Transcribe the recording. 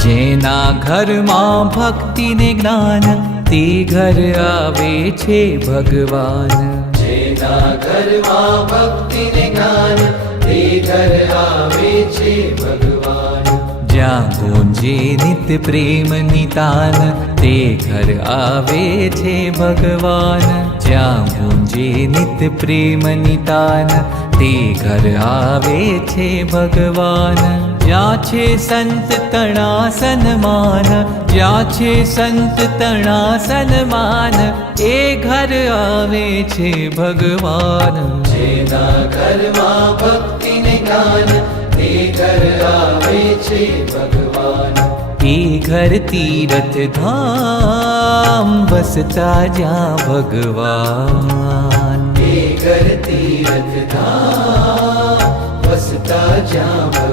જેના ઘરમાં ભક્તિ ને જ્ઞાન તે ઘર આવે છે ભગવાન. જેના ઘરમાં ભક્તિ ને જ્ઞાન તે ઘર આવે છે ભગવાન. જ્યાં ગુંજે નિત્ય પ્રેમની તાન તે ઘર આવે છે ભગવાન. જ્યાં ગુંજે નિત્ય પ્રેમની તાન તે ઘર આવે છે ભગવાન. જ્યાં છે સંત તણા સન્માન, જ્યાં છે સંત તણા સન્માન એ ઘર આવે છે ભગવાન. જેના ઘરમાં ભક્તિ ને જ્ઞાન તે ઘર આવે છે ભગવાન. એ ઘર તીરથ ધામ વસતા જ્યાં ભગવાન. એ ઘર તીરથ ધામ વસતા જ્યાં ભગવાન.